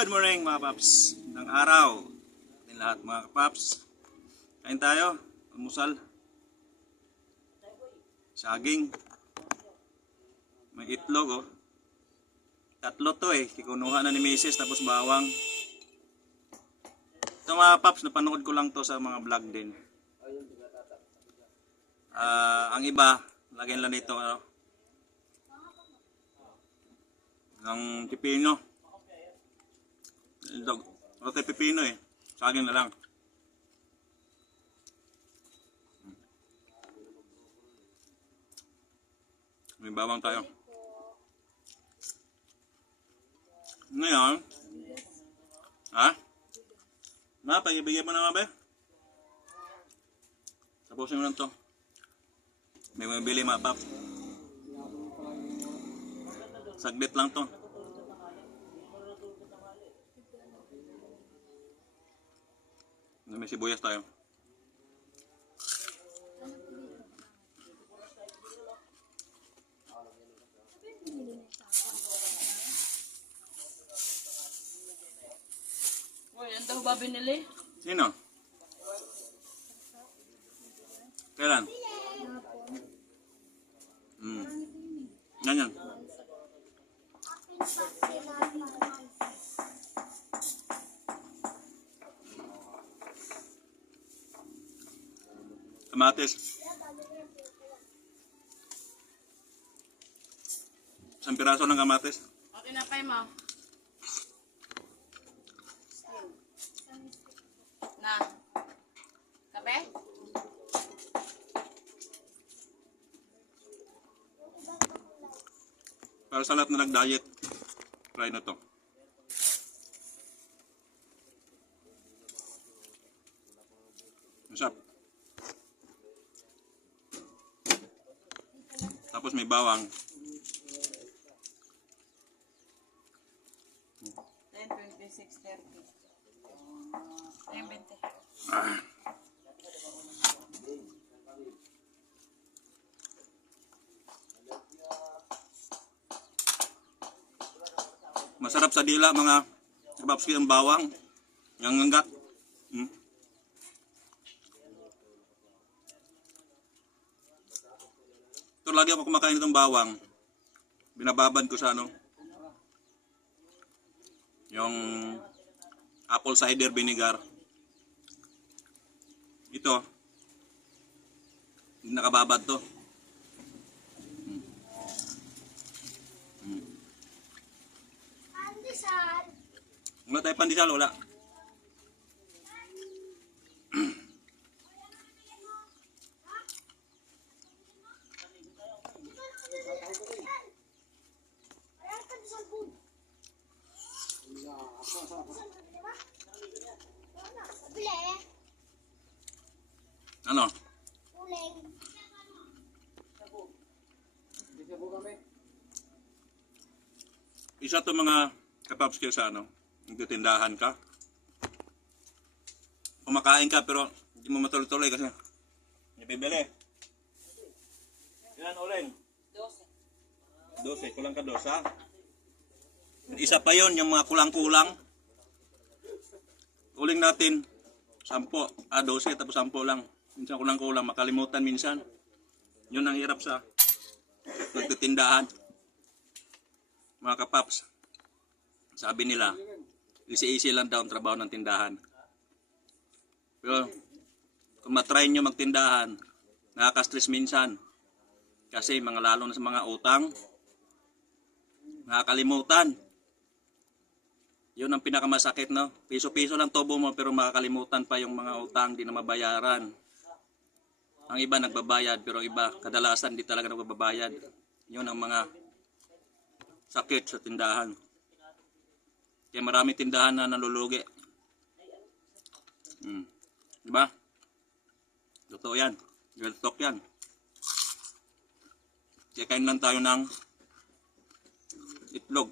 Good morning mga paps ng araw. Atin lahat mga paps. Kain tayo. Almusal. Saging. May itlog oh. Tatlo to eh. Kikunuha na ni Mrs. tapos bawang. Ito mga paps, napanood ko lang to sa mga vlog din. Ang iba, lagyan lang nito ng pipino. Rote pipino eh. Saging na lang. May bawang tayo. Ngayon. Ha? Pag-ibigay mo na ba? Tapusin mo lang to. May mabili mga pap. Saglit lang to. May sibuyas tayo. Uy, ang daw ba binili? Sino? Kailan? Yan. Kamatis. Isang piraso ng kamatis. Okay na kayo mo. Na. Kape? Para sa lahat na nag-diet, try na to. Masarap. Tapos may bawang. 10, 26, 30. 20. Masarap sa dila mga kababski ang bawang. Yung nganggat. Ito lagi ako kumakain itong bawang. Binababad ko sa yung apple cider vinegar. Ito. Hindi nakababad to. Wala tayo pandesal, wala. Ano? Isa to mga kapapskil sa nagtitindahan ka. Kumakain ka pero hindi mo matuloy-tuloy kasi hindi bibili. Ilan uling? 12. Kulang ka 2 ha? Isa pa yon yung mga kulang-kulang. Uling natin 10, 12 tapos 10 lang. Minsan kulang-kulang, makalimutan minsan. Yun ang hirap sa nagtitindahan. Mga kapaps, sabi nila, easy lang daw ang trabaho ng tindahan. Pero kung matry nyo magtindahan, nakaka-stress minsan. Kasi lalo na sa mga utang, nakakalimutan. Yun ang pinakamasakit, no? Piso-piso lang tubo mo pero makakalimutan pa yung mga utang, di na mabayaran. Ang iba nagbabayad pero iba kadalasan di talaga nagbabayad. Yun ang mga sakit sa tindahan. Kaya marami tindahan na nalulugi. Diba? Totoo yan. Real talk yan. Kaya kain lang tayo ng itlog.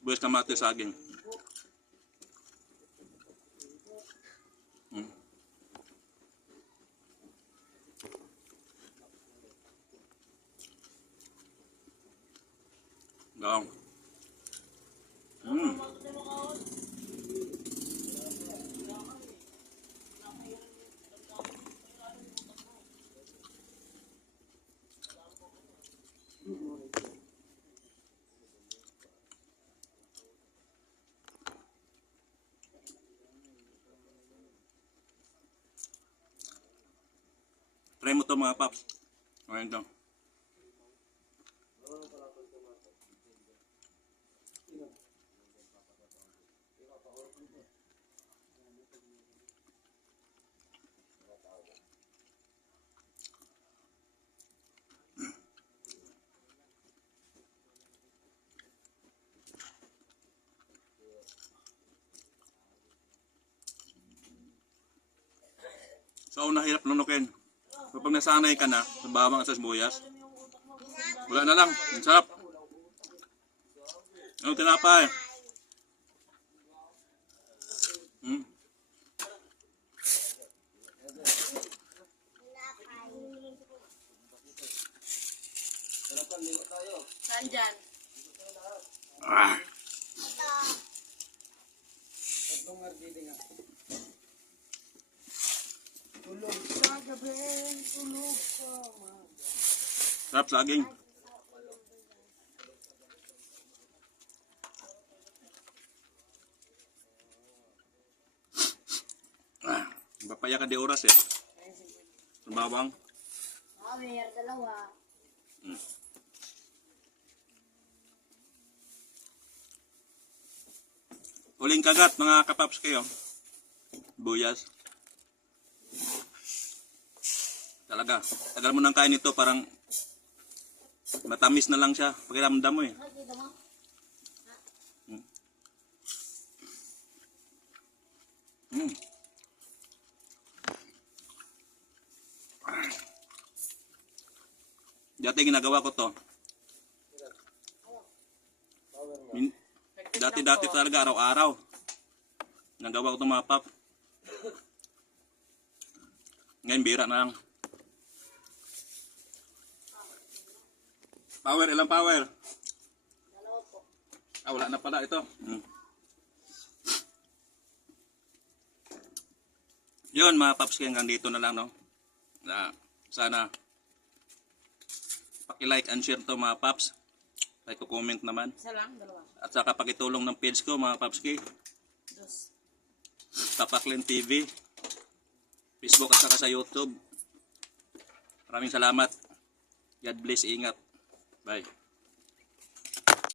Buwis kamatis saging. Gawang. to mga paps. Ayan to. So, nahirap lunukin. So, pag nasanay ka na sa bawang at sa sibuyas, wala na lang. Ang sarap. Ano tinapay? Hmm. Saan dyan? Ah. Sarap saging. Papaya ka di oras eh. Sa bawang. Awer, dalawa. Uling kagat mga kapaps kayo. Buyas. Talaga. Tagal mo nang kain ito parang matamis na lang siya. Pakiramdam mo eh. Nakita mo? Mm. Dati ginagawa ko to. Dati talaga araw-araw. Nagawa ko itong mga pap. Ngayon bira na lang. Power, ilang power? Dalawa po. Ah, wala na pala ito. Yun mga paps, hanggang dito na lang no. Sana paki-like and share to mga paps. Like ko comment naman. Isa lang, dalawa. At saka pakitulong ng page ko mga papski. Dos. Tapaklin TV. Facebook at saka sa YouTube. Maraming salamat. God bless, ingat. Bye.